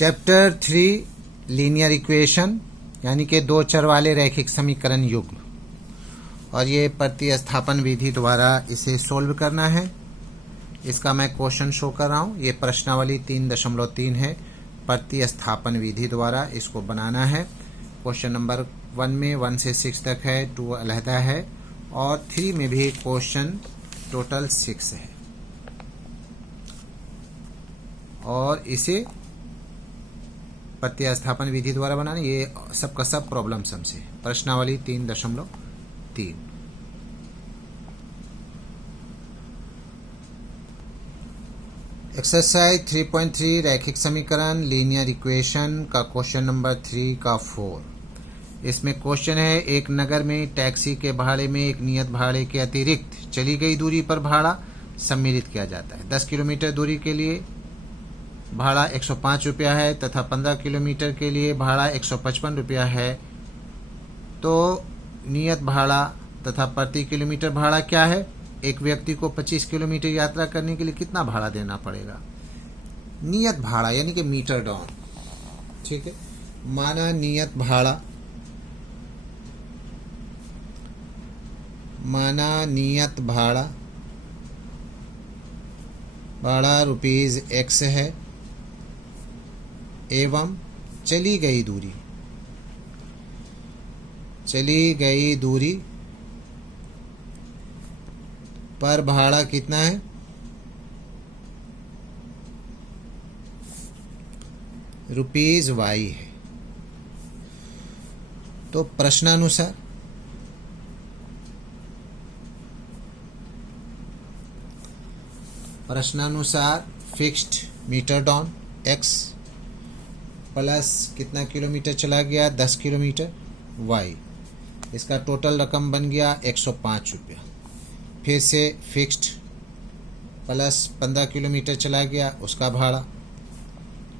Chapter 3 linear equation यानी कि दो चर वाले रैखिक समीकरण युग्म, और ये प्रतिस्थापन विधि द्वारा इसे सोल्व करना है। इसका मैं क्वेश्चन शो कर रहा हूँ। ये प्रश्नावली 3.3 है। प्रतिस्थापन विधि द्वारा इसको बनाना है। क्वेश्चन नंबर 1 में 1 से 6 तक है, 2 अलहदा है, और 3 में भी क्वेश्चन टोटल 6 है, और इसे प्रतिस्थापन विधि द्वारा बनाना। ये सबका सब प्रॉब्लम सम से प्रश्नावली 3.3। एक्सरसाइज 3.3 रैखिक समीकरण लीनियर इक्वेशन का क्वेश्चन नंबर 3 का 4। इसमें क्वेश्चन है, एक नगर में टैक्सी के भाड़े में एक नियत भाड़े के अतिरिक्त चली गई दूरी पर भाड़ा सम्मिलित किया जाता है। 10 किलोमीटर दूरी के लिए भाड़ा 105 रुपया है तथा 15 किलोमीटर के लिए भाड़ा 155 रुपया है। तो नियत भाड़ा तथा प्रति किलोमीटर भाड़ा क्या है? एक व्यक्ति को 25 किलोमीटर यात्रा करने के लिए कितना भाड़ा देना पड़ेगा? नियत भाड़ा यानी कि मीटर डाउन, ठीक है। माना नियत भाड़ा रुपीज x है एवं चली गई दूरी पर भाड़ा कितना है? रुपीज y है। तो प्रश्नानुसार fixed meter down x plus कितना किलोमीटर चला गया? 10 किलोमीटर y, इसका टोटल रकम बन गया 105 रुपया। फिर से फिक्स्ड प्लस 15 किलोमीटर चला गया, उसका भाड़ा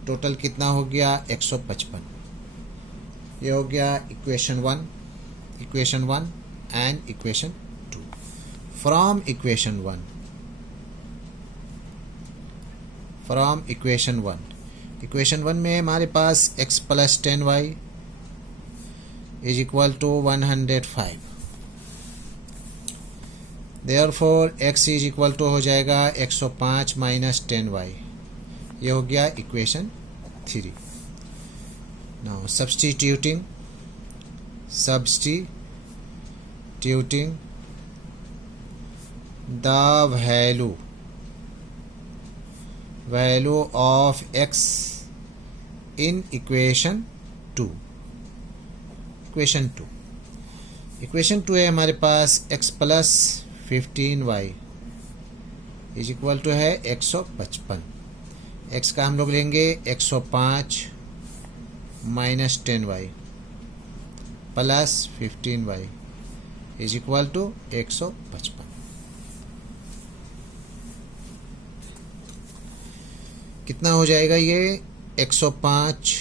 टोटल कितना हो गया? 155। ये हो गया equation 1 and equation 2। From equation 1 में हमारे पास x plus 10y is equal to 105। Therefore x is equal to हो जाएगा 105 माइनस 10y। ये हो गया equation 3। Now substituting the value of x in equation 2 है हमारे पास x plus 15y is equal to है 155। x का हम लोग लेंगे 105 minus 10y plus 15y is equal to 155। कितना हो जाएगा ये? 105,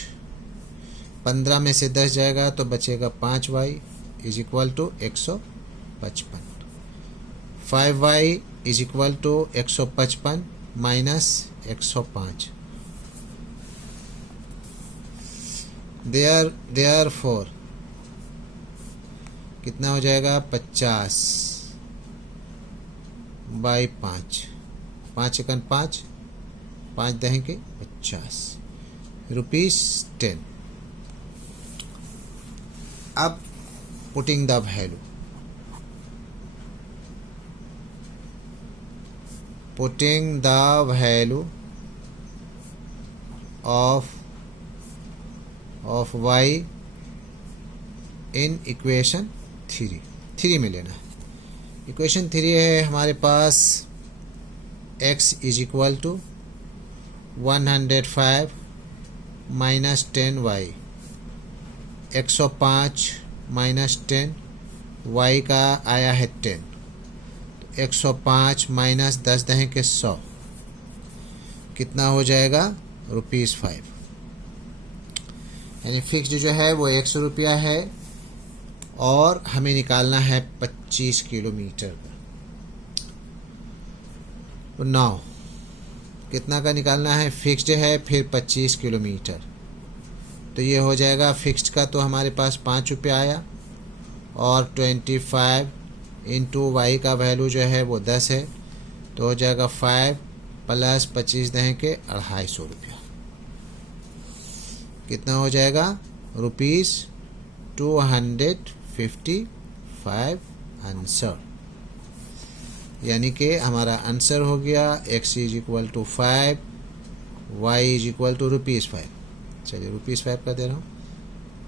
15 में से 10 जाएगा तो बचेगा 5y is equal to 155। 5y is equal to 155 minus 105। Therefore कितना हो जाएगा? 50 बाई 5, 5 एकन 5, 5 दहें के 50 रुपीज 10। अब putting the value of y in equation 3 में लेना है। इक्वेशन 3 है हमारे पास x is equal to 105 minus 10y, 105 minus 10, y का आया है 10, 105 माइनस 10 दहें के 100 कितना हो जाएगा? रुपीज 5। यानी फिक्स्ड जो है वो 100 रुपया है, और हमें निकालना है 25 किलोमीटर का। तो नाउ कितना का निकालना है, फिक्स्ड है, फिर 25 किलोमीटर। तो ये हो जाएगा फिक्स्ड का, तो हमारे पास 5 रुपये आया, और 25 इंटू वाई का वैल्यू जो है वो 10 है, तो हो जाएगा 5 प्लस 25 दें के 250 रुपया। कितना हो जाएगा, ₹255 आंसर। यानी कि हमारा आंसर हो गया x = 5, y = ₹5। चलिए ₹5 का दे रहा हूँ,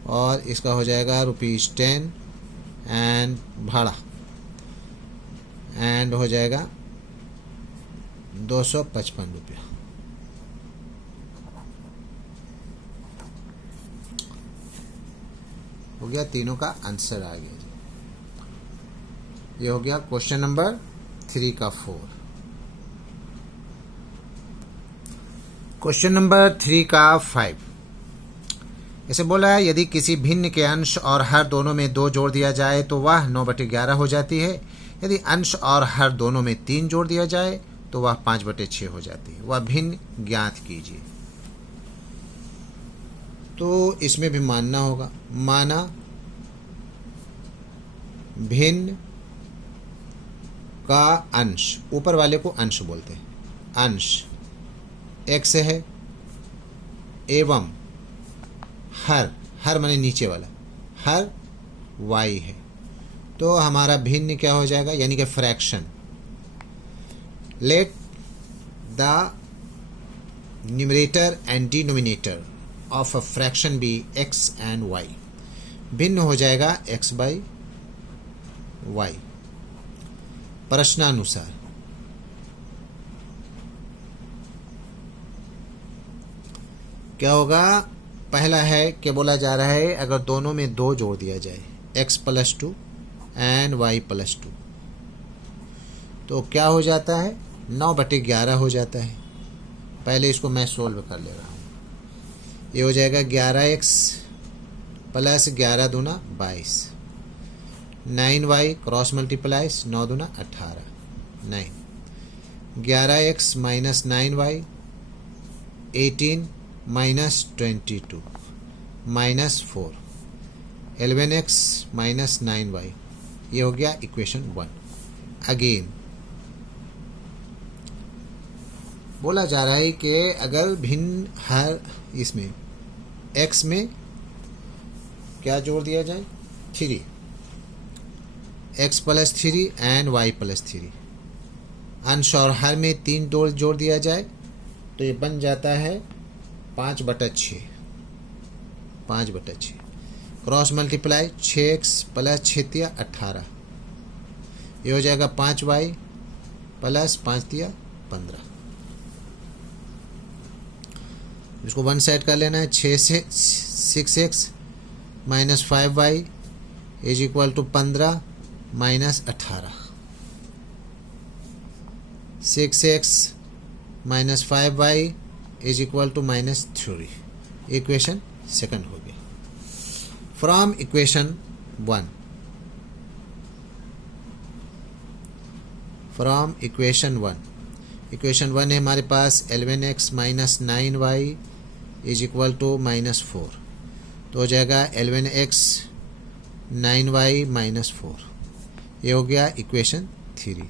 और इसका हो जाएगा ₹10 एंड भाड़ा, एंड हो जाएगा 255 रुपया। हो गया, तीनों का आंसर आ गया। ये हो गया क्वेश्चन नंबर 3 का 4। क्वेश्चन नंबर 3 का 5। इसे बोला है यदि किसी भिन्न के अंश और हर दोनों में 2 जोड़ दिया जाए तो वह 9/11 हो जाती है। यदि अंश और हर दोनों में 3 जोड़ दिया जाए तो वह 5/6 हो जाती है। वह भिन्न ज्ञात कीजिए। तो इसमें भी मानना होगा। माना भिन्न का अंश, ऊपर वाले को अंश बोलते हैं, अंश x है, एवं हर माने नीचे वाला, हर y है। तो हमारा भिन्न क्या हो जाएगा, यानी कि fraction. Let the numerator and denominator of a fraction be x and y। भिन्न हो जाएगा x/y। प्रश्नानुसार क्या होगा, पहला है कि बोला जा रहा है अगर दोनों में 2 जोड़ दिया जाए, x + 2 एंड y + 2, तो क्या हो जाता है, 9/11 हो जाता है। पहले इसको मैं सोल्व कर ले रहा हूँ। ये हो जाएगा 11x + 11 दूना 22, 9y क्रॉस मल्टीप्लाइज 9 दूना 18, 9, 11x - 9y 18 - 22 -4, 11x - 9y। ये हो गया इक्वेशन 1। अगेन बोला जा रहा है कि अगर भिन्न हर इसमें x में क्या जोड़ दिया जाए, 3, x + 3 एंड y + 3। अंश और हर में 3 जोड़ दिया जाए तो ये बन जाता है 5/6, 5/6 क्रॉस मल्टीप्लाई 6x + 6 = 18। ये हो जाएगा 5y + 5 = 15। इसको वन साइड कर लेना है। 6x - 5y = 15 - 18, 6x - 5y = -3। Equation second हो गया। From equation 1, from equation 1, equation 1 है हमारे पास 11x - 9y = -4, तो हो जाएगा 11x 9y - 4। ये हो गया इक्वेशन 3।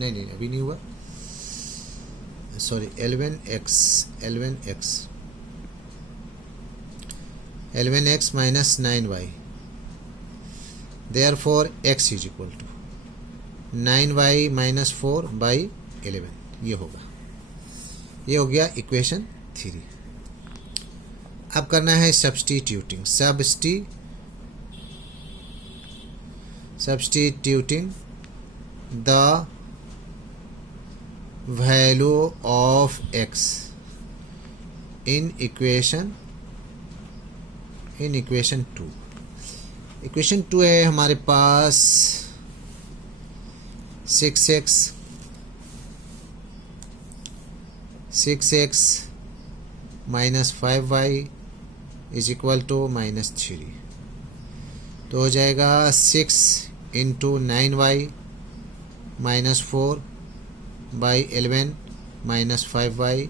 नहीं अभी नहीं हुआ, sorry, 11x - 9y, therefore x = 9y - 4/11। ये होगा, ये हो गया इक्वेशन 3। अब करना है substituting, substituting the value of x in equation 2। Equation 2 है हमारे पास 6x - 5y = -3, तो हो जाएगा 6 × 9y -4/11 -5y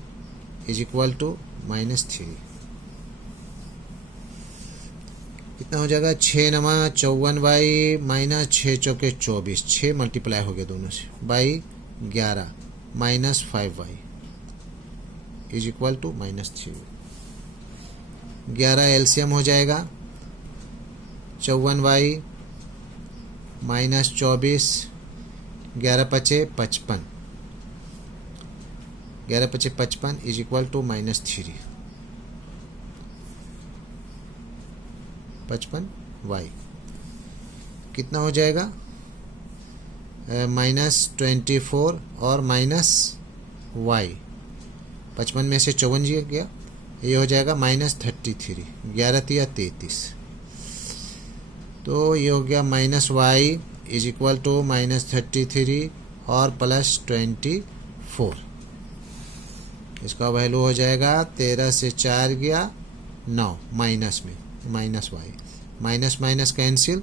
is equal to -3। कितना हो जाएगा? 6 नमा 54y -6 चौके 24, 6 मल्टीप्लाई हो गया दोनों से, by 11 -5y is equal to -3। 11 LCM हो जाएगा, 54y -24, 11 पचे 55, 11 पचे 55 इज इक्वल टू -3, 55y। कितना हो जाएगा? -24 और -y, 55 में से 54 गया, ये हो जाएगा -33, 11 तिया 33, तो ये हो गया -y इज इक्वल टू -33 और +24। इसका वैल्यू हो जाएगा 13 से 4 गया 9, माइनस में -y, minus minus cancel,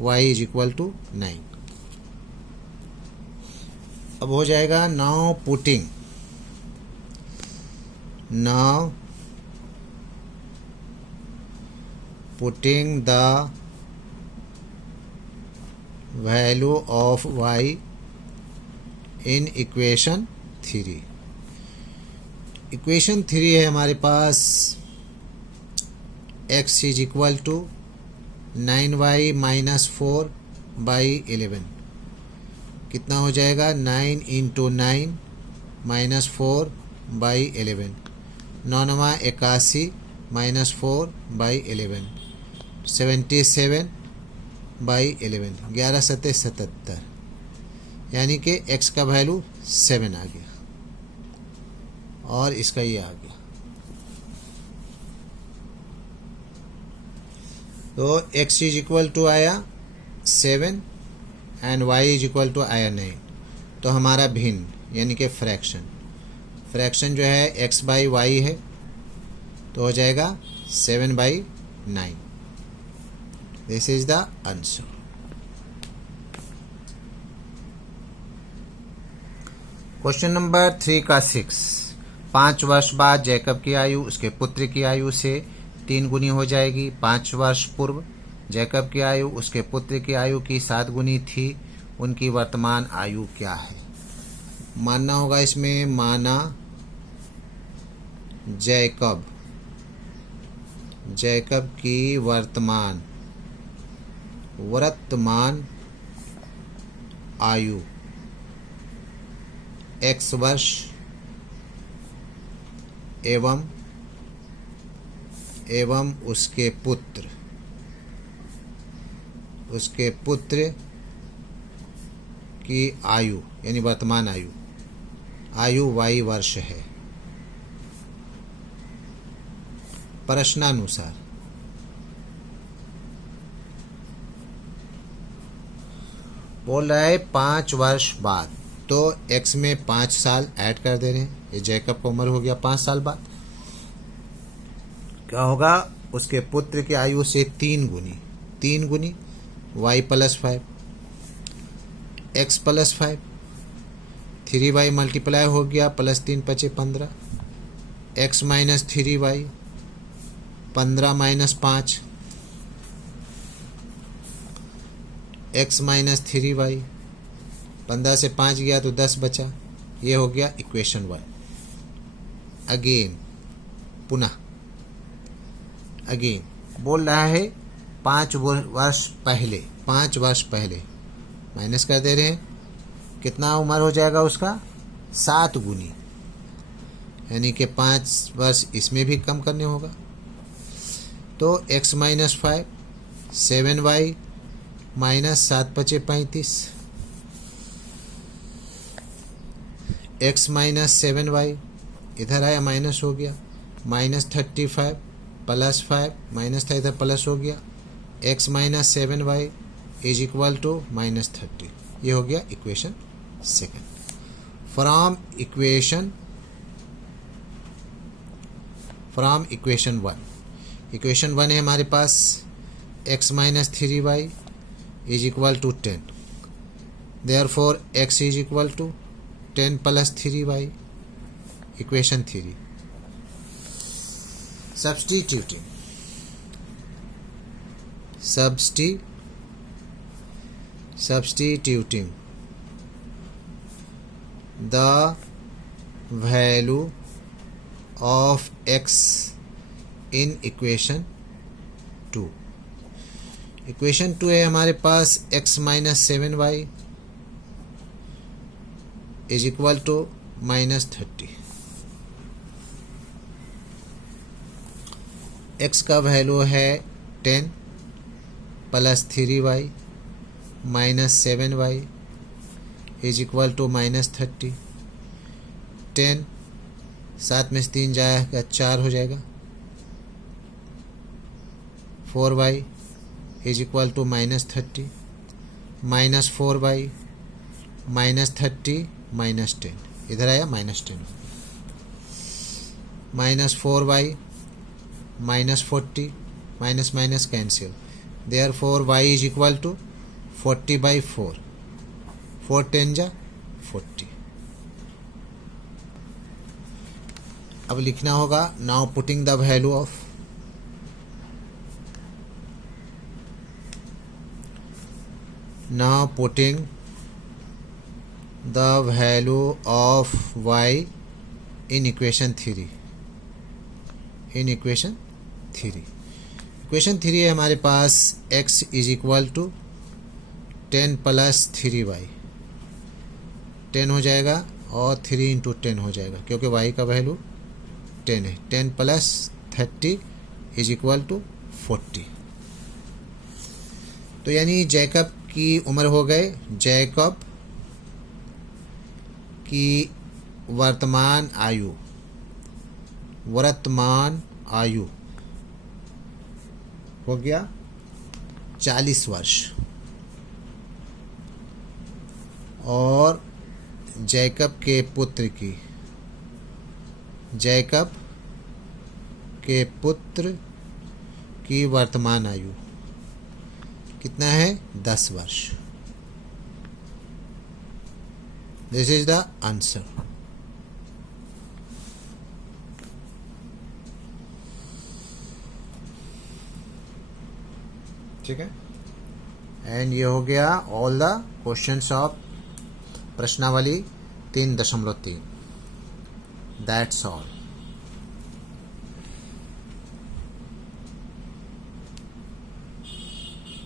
y is equal to 9। अब हो जाएगा now putting the value of y in equation 3। Equation 3 है हमारे पास, x is equal to 9y -4/11। कितना हो जाएगा? 9 × 9 -4/11, 9 नमा 81 -4/11, 77/11, 11 सत्ते 77, यानी कि x का वैल्यू 7 आ गया और इसका ये आ गया। तो x इज इक्वल टू आया 7 and y is equal to आया 9। तो हमारा भिन्न यानी कि फ्रैक्शन जो है x/y है, तो हो जाएगा 7/9। This is the answer. Question number 3 का 6। 5 वर्ष बाद जैकब की आयु उसके पुत्र की आयु से 3 गुनी हो जाएगी। 5 वर्ष पूर्व जैकब की आयु उसके पुत्र की आयु की 7 गुनी थी। उनकी वर्तमान आयु क्या है? मानना होगा इसमें, माना जैकब की वर्तमान आयु x वर्ष एवं उसके पुत्र की आयु यानी वर्तमान आयु y वर्ष है। प्रश्नानुसार बोल रहा है 5 वर्ष बाद, तो x में 5 साल ऐड कर दे रहे हैं। ये जैकब का उम्र हो गया 5 साल बाद। क्या होगा? उसके पुत्र की आयु से 3 गुनी y + 5, x + 5, 3y मल्टीप्लाई हो गया, +3 × 5 = 15, x - 3y, 15 - 5, x - 3y, 15 से 5 गया तो 10 बचा। ये हो गया इक्वेशन 1। अगेन बोल रहा है 5 वर्ष पहले माइनस कर दे रहे हैं। कितना उम्र हो जाएगा उसका? 7 गुनी, यानी कि 5 वर्ष इसमें भी कम करने होगा। तो x - 5, 7y -7 × 5 = 35, x - 7y इधर आया माइनस हो गया, -35 + 5 माइनस था इधर प्लस हो गया, x - 7y is equal to -30। ये हो गया इक्वेशन 2। फ्रॉम इक्वेशन 1, इक्वेशन 1 है हमारे पास x - 3y is equal to 10, Therefore x is equal to 10 plus 3y. Equation 3. Substituting the value of x in equation 2. Equation 2 है हमारे पास x minus 7y is equal to -30. x का value है 10 plus 3y minus 7y is equal to -30. 10 7 में से 3 जाएगा 4 हो जाएगा. 4y is equal to -30 minus 4y -30 -10 इधर आया -10 -4y -40 minus minus cancel. Therefore y is equal to 40/4. 4 10 जा 40. अब लिखना होगा now putting the value of y in equation 3. Equation 3 है हमारे पास x is equal to 10 plus 3y. 10 हो जाएगा और 3 इंटू 10 हो जाएगा क्योंकि y का वैल्यू 10 है. 10 प्लस 30 इज इक्वल टू 40. तो यानी जैकब की उम्र हो गए, जैकब की वर्तमान आयु हो गया 40 वर्ष और जैकब के पुत्र की वर्तमान आयु कितना है 10 वर्ष. This is the answer. ठीक है. एंड ये हो गया ऑल द क्वेश्चंस ऑफ प्रश्नावली 3.3. That's all.